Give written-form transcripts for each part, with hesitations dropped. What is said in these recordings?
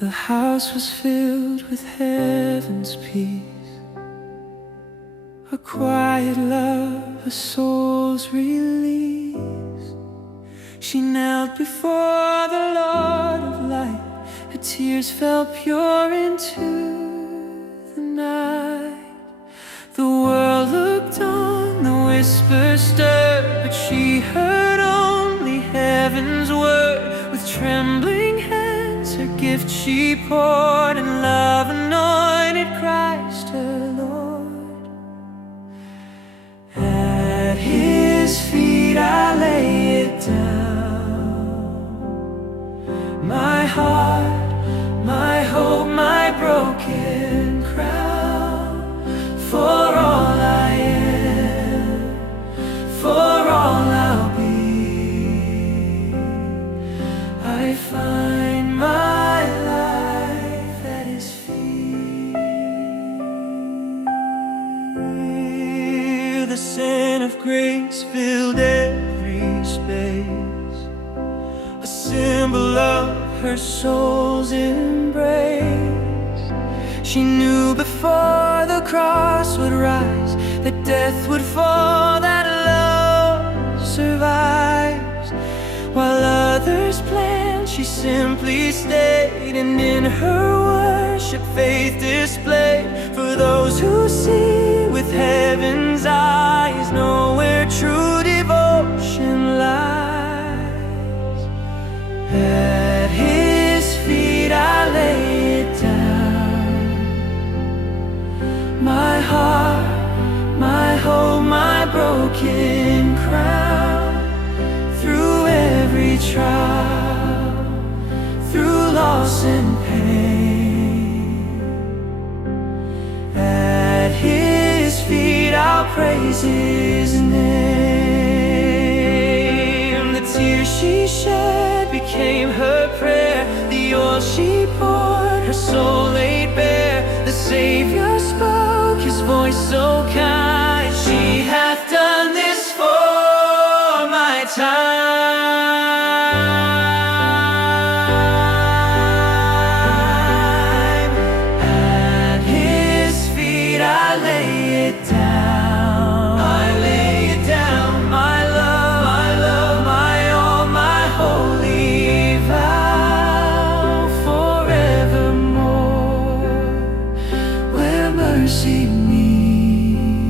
The house was filled with heaven's peace, a quiet love, a soul's release. She knelt before the Lord of light, her tears fell pure into the night. The world looked on, the whispers stirred, but she heard only heaven's word. With trembling hands her gift she poured, and love anointed Christ her Lord. At his feet I lay it down, my heart, my hope, my broken crown. For all I am, for all I'll be, I find my life at his feet. The sin of grace filled every space, a symbol of her soul's embrace. She knew before the cross would rise, that death would fall, that love survives. While others planned, she simply stayed, and in her worship faith displayed. For those who see with heaven's eyes, know where true devotion lies. At his feet I lay it down, my heart, my hope, my broken crown. Through every trial, through loss and pain, at his feet I'll praise his name. The tears she shed became her prayer, the oil she poured her soul laid bare. The Savior spoke, his voice so kind, she hath done this for my time. At his feet I lay it down, I lay it down, my love, my all, my holy vow. Forevermore, where mercy meets,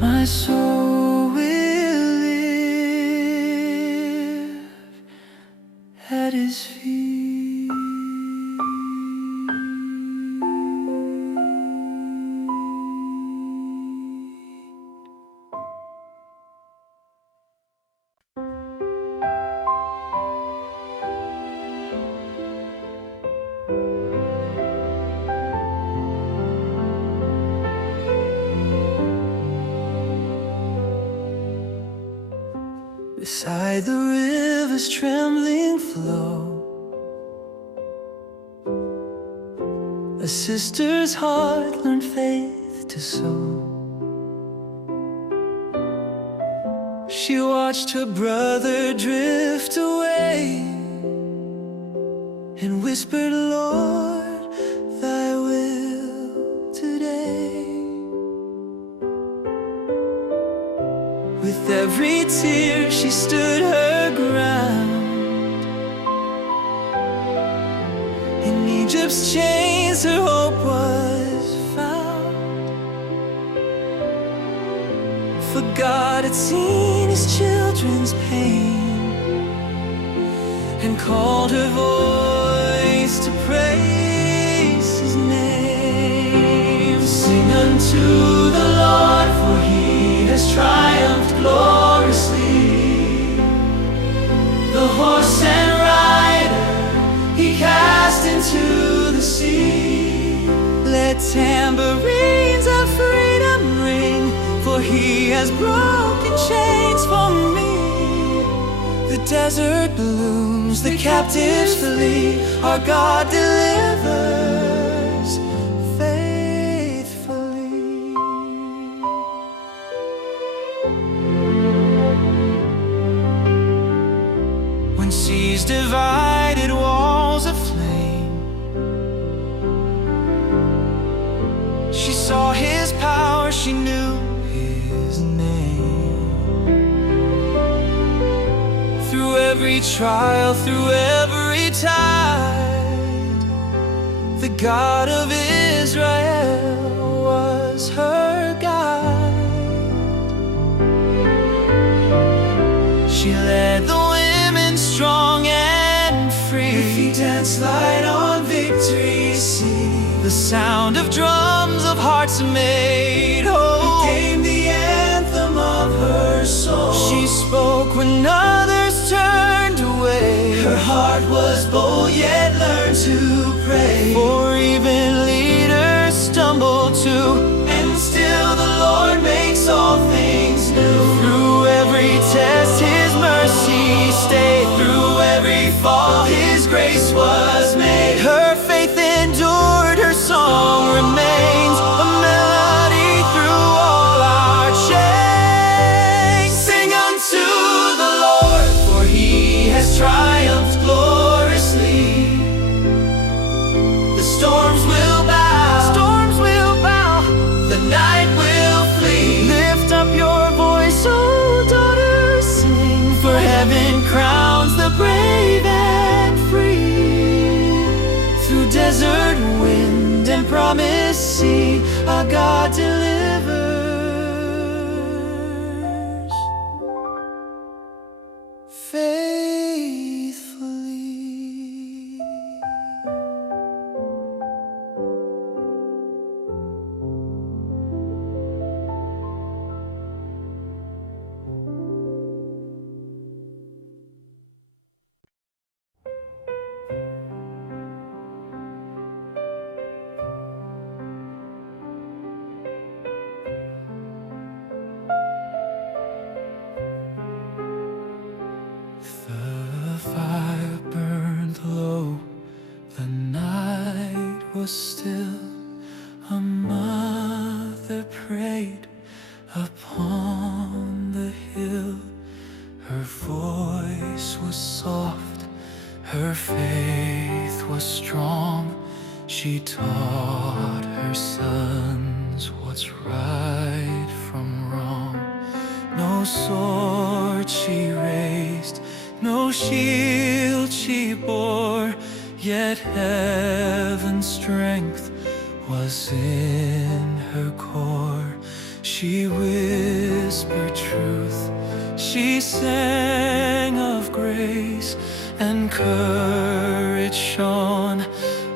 my soul will live at his feet. Beside the river's trembling flow, a sister's heart learned faith to sow. She watched her brother drift away and whispered, Lord, thy will today. With every tear she stood her ground. In Egypt's chains her hope was found. For God had seen his children's pain and called her voice to praise his name. Sing unto the Lord, for he has triumphed gloriously. The horse and rider he cast into the sea. Let tambourines of freedom ring, for he has broken chains for me. The desert blooms, the captives flee, our God delivers faithfully. When seas divided, walls of flame, saw his power, she knew his name. Through every trial, through every tide, the God of Israel was her guide. She led the women strong and free. Her feet danced light on victory's sea. The sound of drums of hearts made whole became the anthem of her soul. She spoke when others turned away. Her heart was bold yet learned to pray. For even leaders stumble too, and still the Lord makes all things new. Through every test his mercy stayed. Through every fall his grace was made. Her faith endured, her song remains a melody through all our chains. Sing unto the Lord, for he has triumphed gloriously. The storms will bow, the night will flee. Lift up your voice, O daughters, sing, for heaven crowns the brave and free. Through desert, wind, and promised sea, our God delivers faithfully. The fire burned low, the night was still. A mother prayed upon the hill. Her voice was soft, her faith was strong. She taught her sons what's right from wrong. No sword she raised, no shield she bore, yet heaven's strength was in her core. She whispered truth, she sang of grace, and courage shone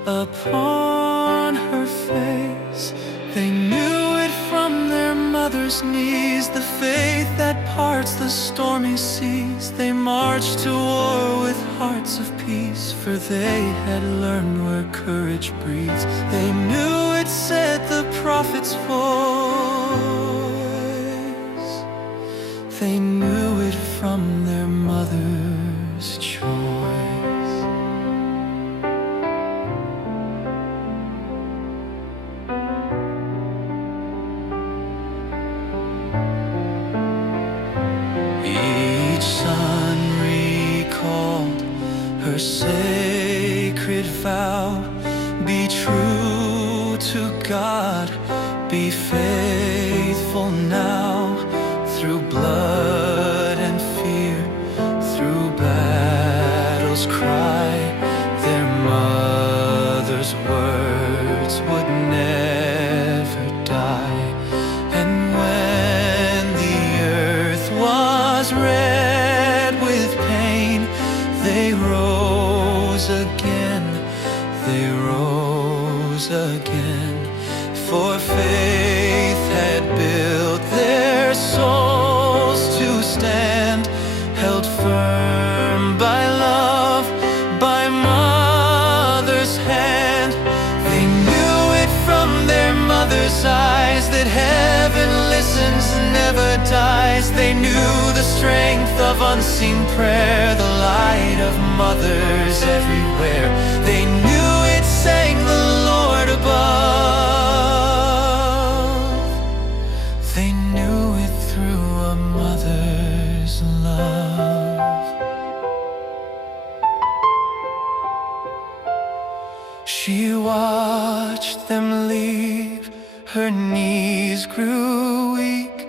upon her face. They knew it from their mother's knees, the faith that parts the stormy seas. They marched to war with hearts of peace, for they had learned where courage breeds. They knew it said the prophet's voice. They knew it from their mother's choice. Each son recalled her sacred vow. Be true to God, be faithful now. Through blood and fear, through battle's cry, their mother's words would never die. And when the earth was red with pain, they rose again, they rose again. For faith had built their souls to stand, held firm by love, by mother's hand. They knew it from their mother's eyes that heaven listens, never dies. They knew the strength of unseen prayer, the light of mothers everywhere. They knew it sang the Lord above. They knew it through a mother's love. She watched them leave her knees grew weak,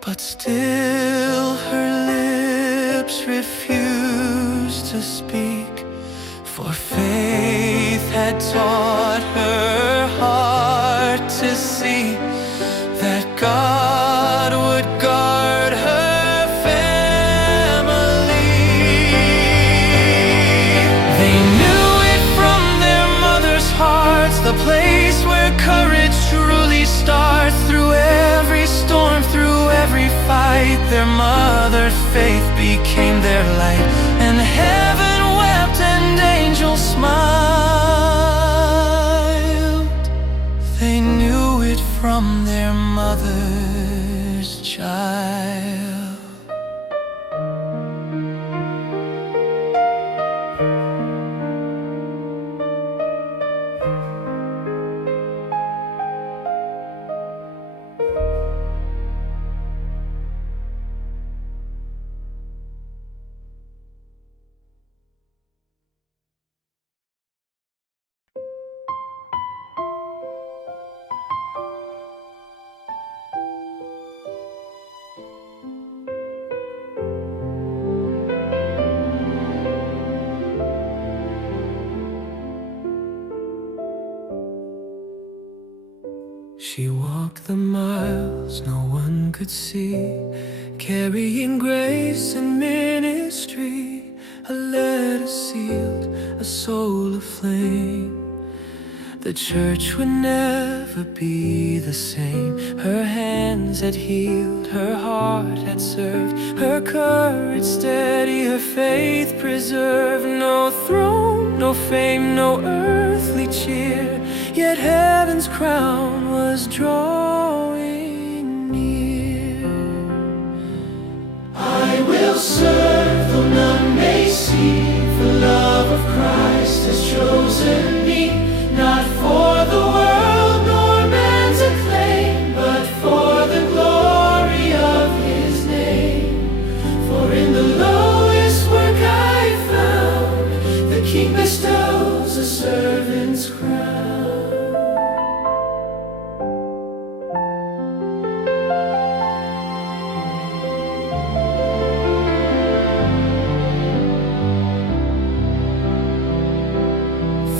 but still her lips refused to speak. For faith had taught her heart to see that God would guard her family. They knew it from their mother's hearts, the place where courage truly starts. Through every storm, through every fight, their mother's faith became their light, and heaven wept and angels smiled. They knew it from their mother's child. She walked the miles no one could see, carrying grace and ministry, a letter sealed, a soul aflame. The church would never be the same. Her hands had healed, her heart had served, her courage steady, her faith preserved. No throne, no fame, no earthly cheer, yet heaven's crown was drawing near. I will serve though none may see, for love of Christ has chosen me, not for the world nor man's acclaim, but for the glory of his name. For in the lowest work I found, the King bestows a servant's crown.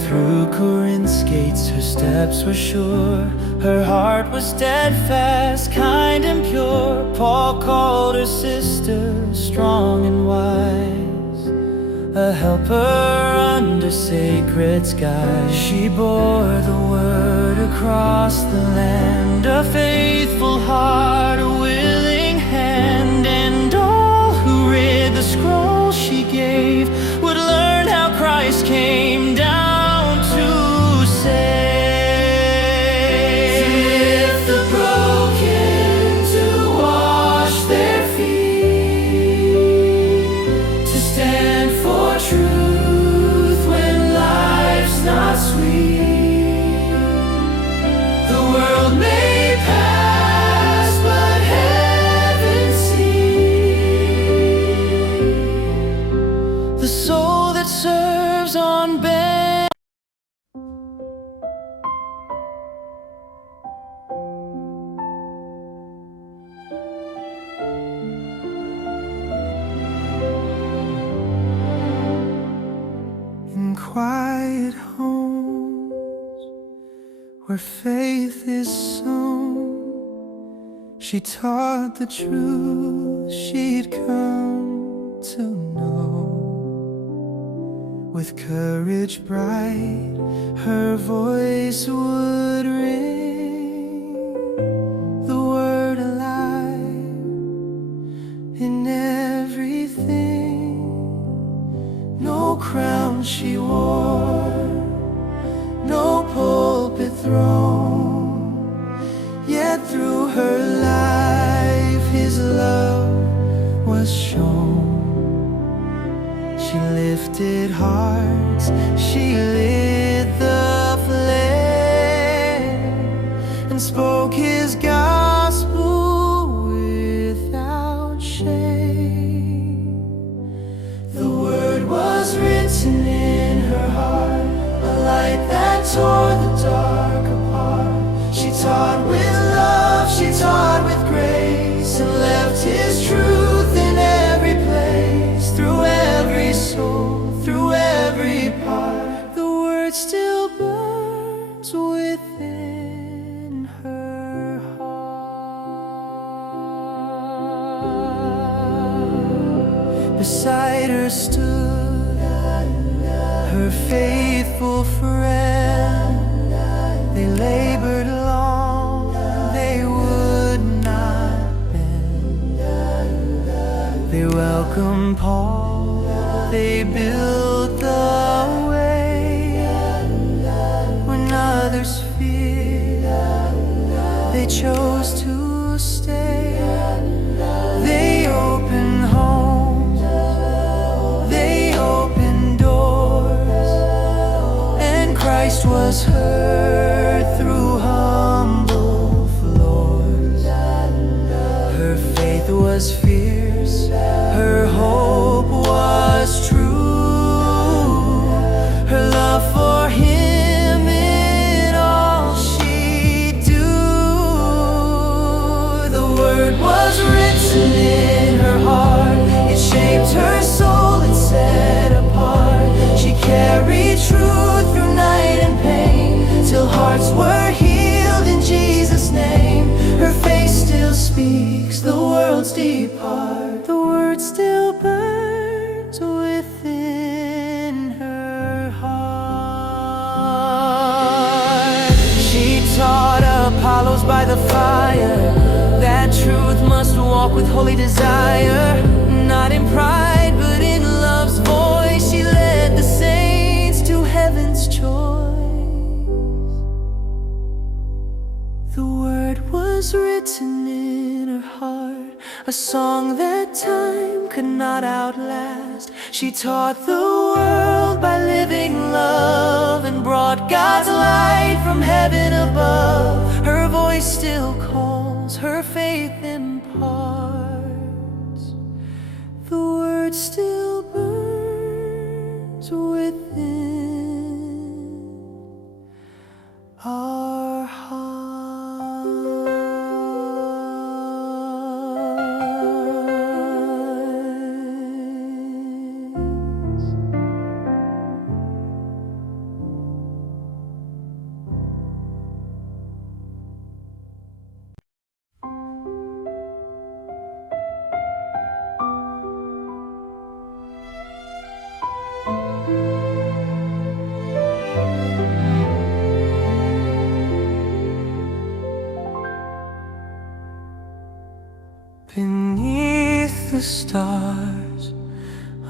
Through Corinth's gates her steps were sure, her heart was steadfast, kind and pure. Paul called her sister, strong and wise, a helper under sacred skies. She bore the word across the land, a faithful heart, a willing hand, and all who read the scroll she gave would learn how Christ came down to save. To lift the broken, to wash their feet, to stand for truth when life's not sweet. The world may pass, but heaven sees. The soul that serves on bed. In quiet homes where faith is sown, she taught the truth she'd come to know. With courage bright, her voice would ring, the word alive in everything. No crown she wore, no pulpit throne, yet through her life his love was shown. She lifted hearts, she lit the flame, and spoke his gospel without shame. The word was written in her heart, a light that tore the dark apart. She taught with love, she taught with grace, and left His truth in every place, through every soul, through every part. The word still burns within her heart. Beside her stood her faithful friend. They labored long, they would not bend. They welcomed Paul, they built the way. When others feared, they chose to stay. They opened homes, they opened doors, and Christ was heard through humble floors. Her faith was fierce, her hope was true, her love for Him in all she'd do. The word was written in her heart, it shaped her soul and set apart. She carried truth through night and pain, till hearts were healed in Jesus' name. Her face still speaks the world's deep heart. The word still burns within her heart. She taught Apollos by the fire that truth must walk with holy desire, not in pride but in love's voice. She led the saints to heaven's choice. The word was written in her heart, a song that time could not outlast. She taught the world by living love and brought God's light from heaven above. Her voice still calls, her faith imparts. The word still burns within our hearts. Beneath the stars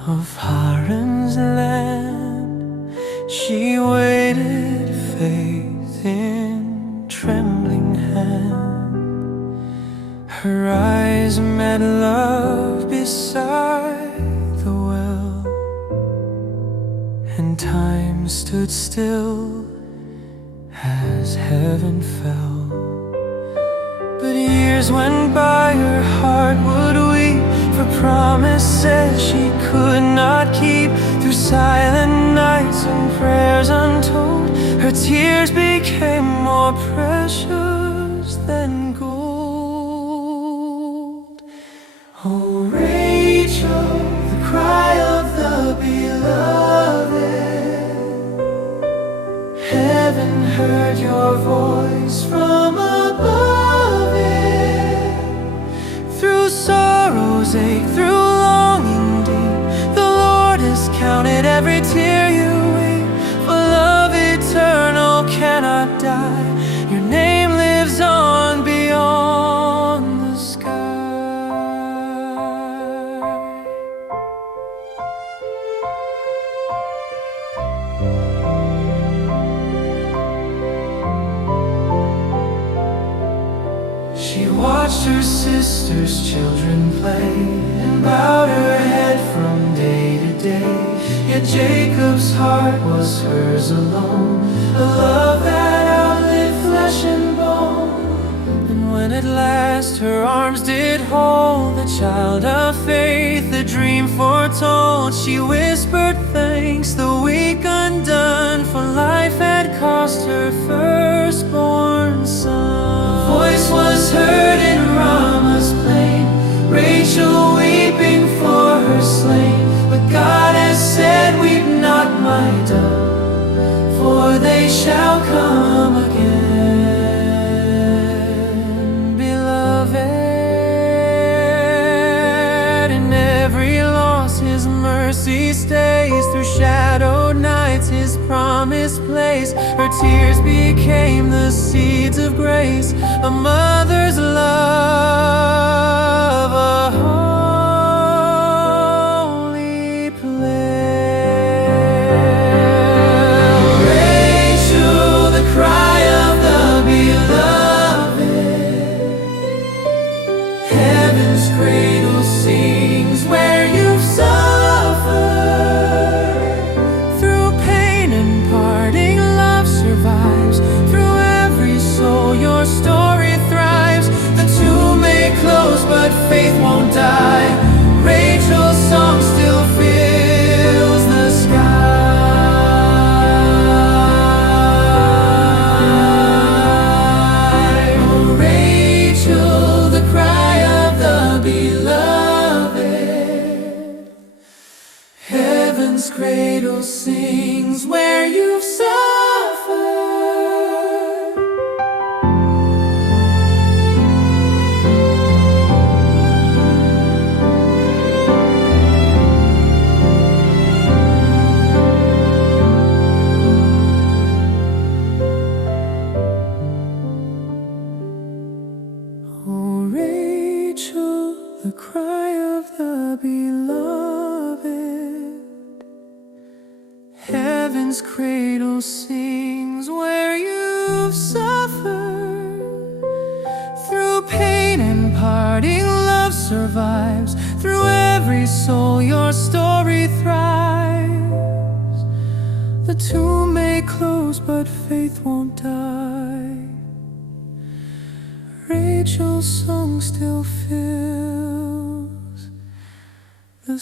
of Heroines land, she waited, faith in trembling hand. Her eyes met love beside the well, and time stood still as heaven fell. But years went by, her heart would weep for promises she could not keep. Through silent nights and prayers untold, her tears became more precious than gold. Oh, Rachel, the cry of the beloved, heaven heard your voice from above it. Through sorrow's ache, through longing deep, the Lord has counted every tear you weep. For love eternal cannot die, your name lives on beyond the sky. She watched her sister's children play and bowed her head from day to day. Yet Jacob's heart was hers alone, a love that outlived flesh and bone. And when at last her arms did hold the child of faith, the dream foretold, she whispered thanks, the weak undone, for life had cost her firstborn son. shall come again. Beloved, in every loss His mercy stays. Through shadowed nights His promised place. Her tears became the seeds of grace, a mother's love, a holy place. Rachel, the cry of the beloved, heaven's cradle sings where you've suffered. Through pain and parting, love survives. Through every soul your story thrives. The tomb may close but faith won't die. Rachel's song still fills the sky. Oh Rachel, the cry of the beloved, heaven's cradle sings where you've suffered. Oh Rachel, the cry of the beloved, heaven's cradle sings where you've suffered. Through pain and parting, love survives. Through every soul your story thrives. The tomb may close but faith won't die. Rachel's song still fills the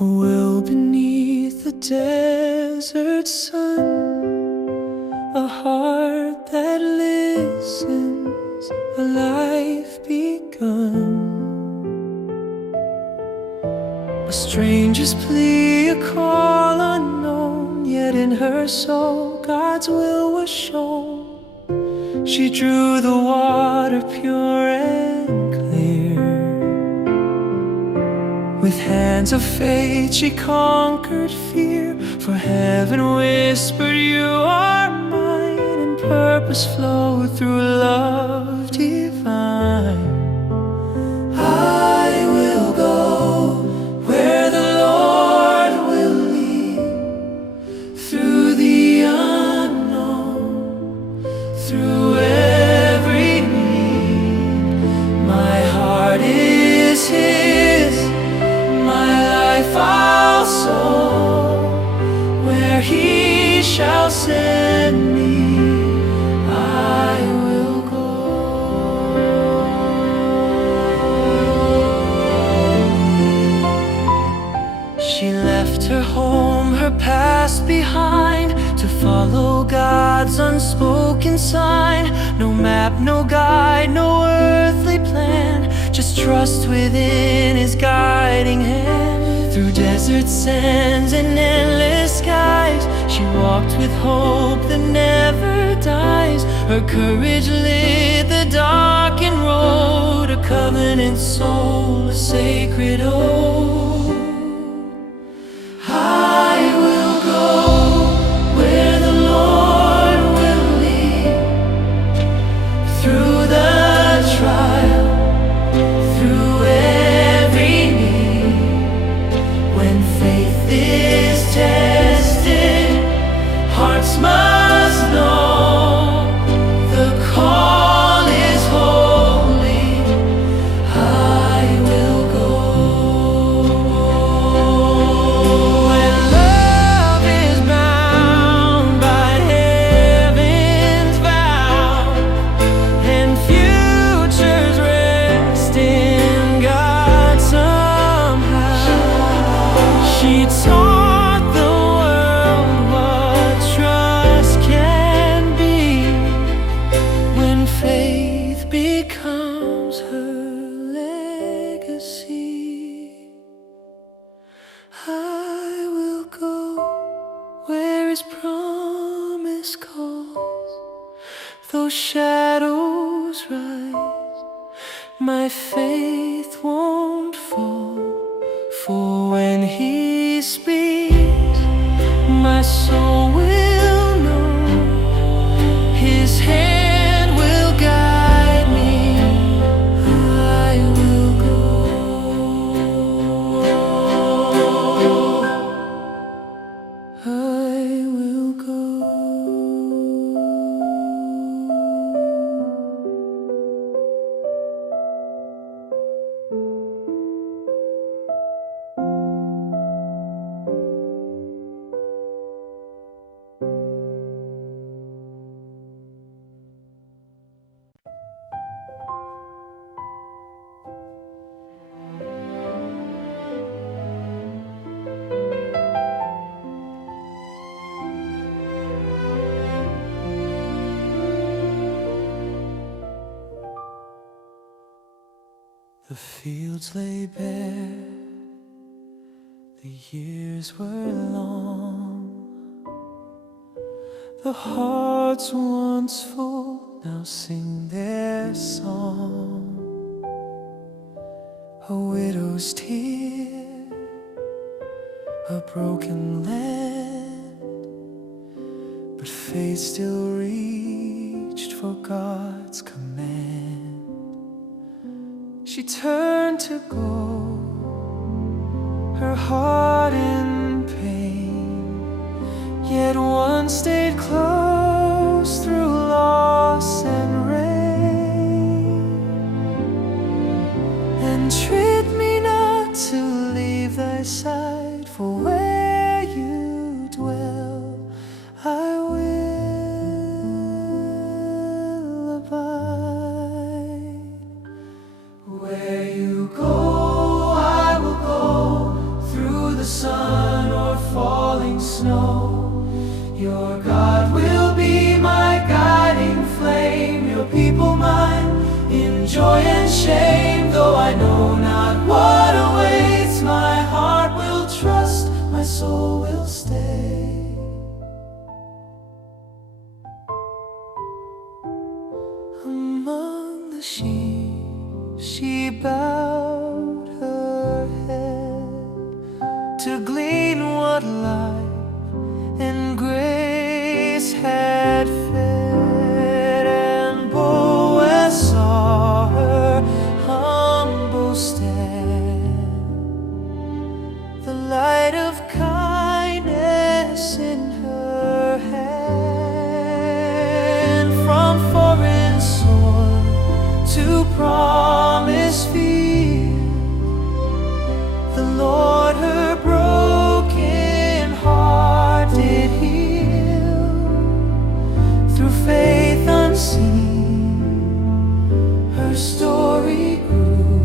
well beneath the desert sun, a heart that listens, a life begun. A stranger's plea, a call unknown, yet in her soul God's will was shown. She drew the water pure and clear. With hands of faith she conquered fear. For heaven whispered, you are mine, and purpose flowed through love divine. I will go where the Lord will lead, through the unknown, through every need. My heart is His, my life I'll sow. Where He shall send me, I will go. She left her home, her past behind, to follow God's unspoken sign. No map, no guide, no earthly plan, just trust within His guiding hand. Through desert sands and endless skies, she walked with hope that never dies. Her courage lit the darkened road, a covenant soul, a sacred oath. I will go where the Lord will lead, through the trial, through every need. When faith is tested, hearts must know the call is holy. I will go. His promise calls, though shadows rise, my faith won't fall. For when He speaks, my soul will know His hand will guide me. I will go. I will go. The fields lay bare, the years were long, the hearts once full now sing their song. A widow's tear, a broken land, but faith still reached for God's command. She turned to go, her heart in pain, yet one stayed close through loss and rain. Entreat me not to leave thy side, for where you dwell I will abide. Where you go, I will go, through the sun or falling snow. Your God will be my guiding flame, your people mine, in joy and shame. Though I know not what awaits, my heart will trust, my soul will stay. Among the sheep she bowed her head to glean what life and grace had fed, and Boaz saw her humble stand, the light of kindness in her hand. From foreign soil to promise field, the Lord her broken heart did heal. Through faith unseen, her story grew,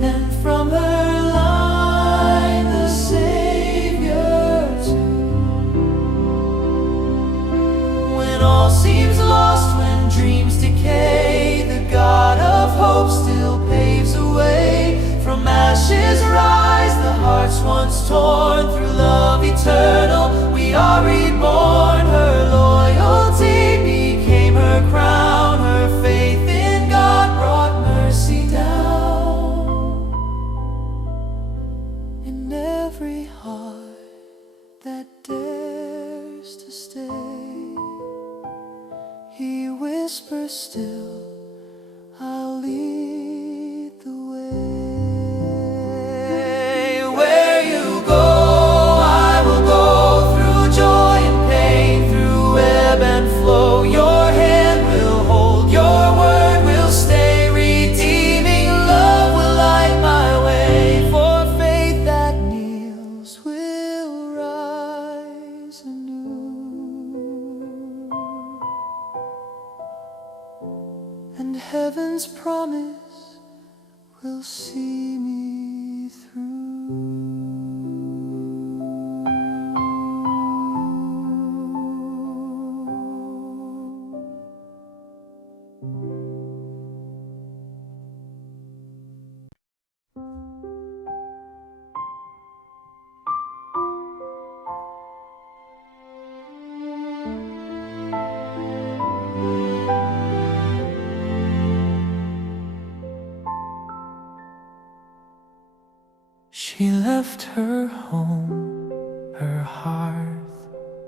and from her line the Savior too. When all seems lost, when dreams decay, the God of hope still paves a way. From ashes rise the hearts once torn, through love eternal we are reborn. Her loyalty became her crown, her faith in God brought mercy down. In every heart that dares to stay, He whispers still, I'll lead the way. Where you go, I will go, through joy and pain, through ebb and flow. Your hand will hold, your word will stay. Redeeming love will light my way. For faith that kneels will rise anew, and heaven's promise will see me through.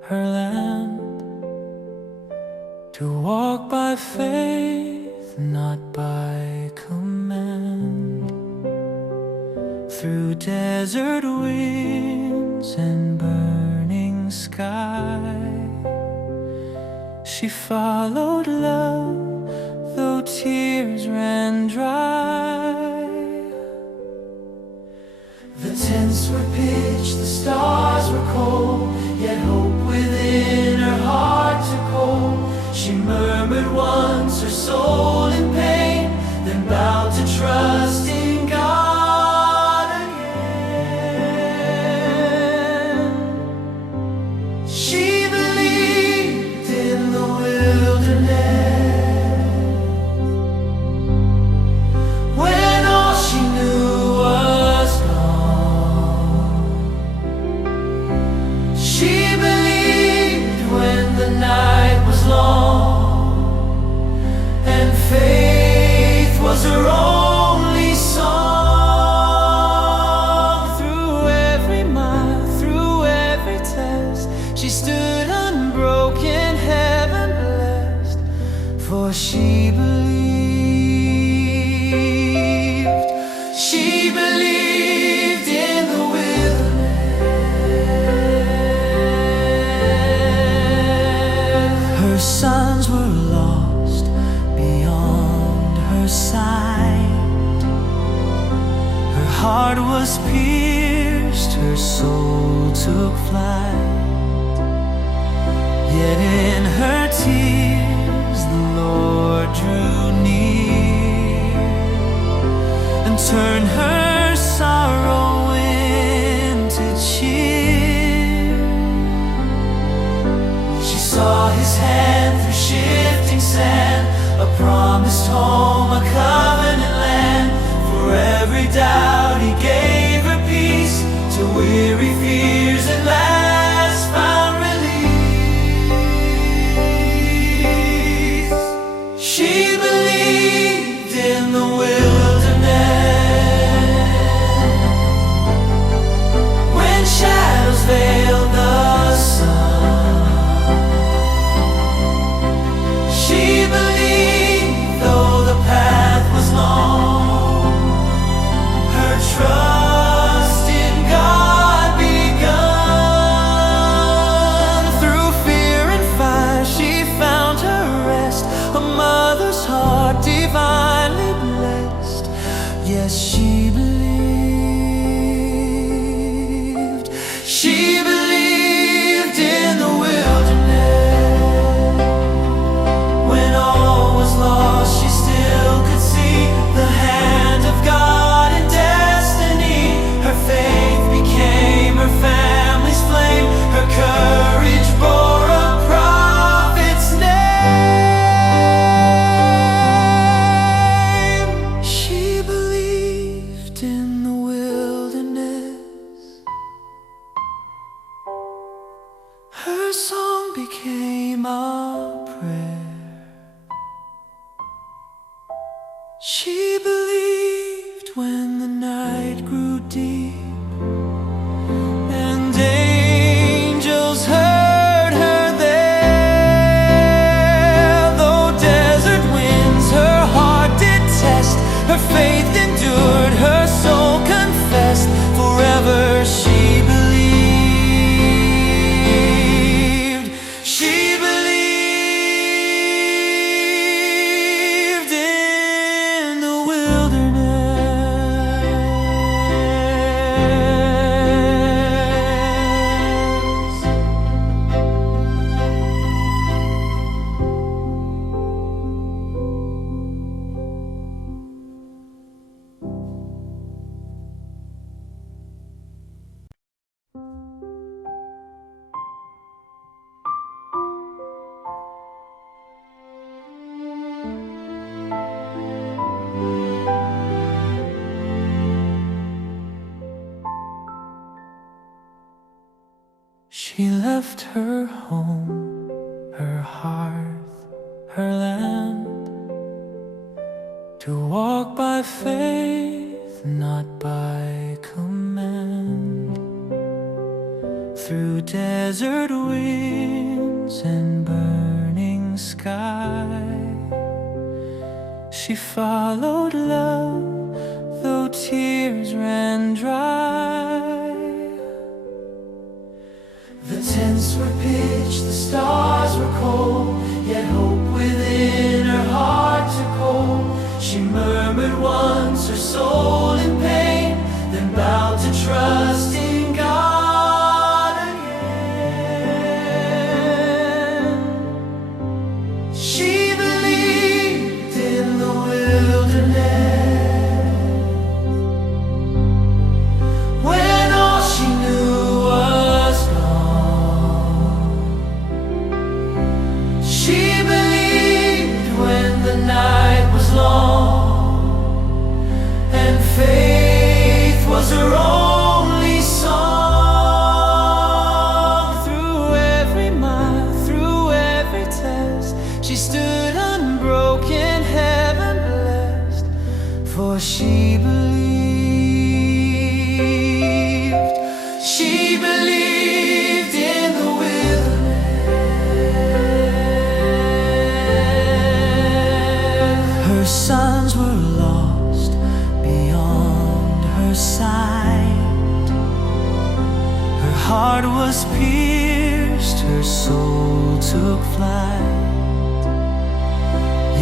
her land, to walk by faith, not by command. Through desert winds and burning sky, she followed love, though tears ran dry. The tents were pitched, the stars were cold, yet hope within her heart took hold. She murmured once, her soul in pain, then bowed to trust in God again. She believed in the wilderness, when all she knew was gone. She believed when the night was long, and faith was her only song. Through every mile, through every test, she stood unbroken, heaven blessed, for she believed. She believed in the wilderness. Her sons were lost beyond her sight. Her heart was pierced, her soul took flight. Yet in her tears the Lord drew near and turned her sorrow into cheer. She saw his hand through shifting sand, a promised home, a covenant land. For every doubt he gave her peace, to weary fears at last found release. She believed in the wilderness, when shadows veiled the sun. She believed, though the path was long, her trust in God begun. Through fear and fire she found her rest, a mother's heart divinely blessed. Yes, she believed. She believed in the wilderness. When all was lost, she still could see the hand of God in destiny. Her faith became her family's flame, her courage bore a prophet's name. She believed in the wilderness. Her song became a prayer. She believed when the night grew deep, and angels heard her there. Though desert winds her heart did test, her faith endured, her soul confessed. Forever she believed. She believed in the wilderness. She left her home, her hearth, her land, to walk by faith, not by command. through desert winds and burning sky. She followed love, though tears ran dry. The tents were pitched, the stars were cold, yet hope within her heart took hold. She murmured once, her soul in pain, then bowed to trust in God again. She believed in the wilderness when all she knew was gone. She believed when the night was long and faith was her only song. Through every mile, through every test, she stood unbroken, heaven blessed, for she believed. She believed in the wilderness. Her sons were lost beyond her sight. Her heart was pierced, her soul took flight.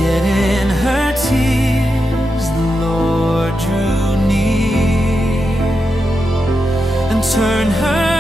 Yet in her tears the Lord drew near and turned her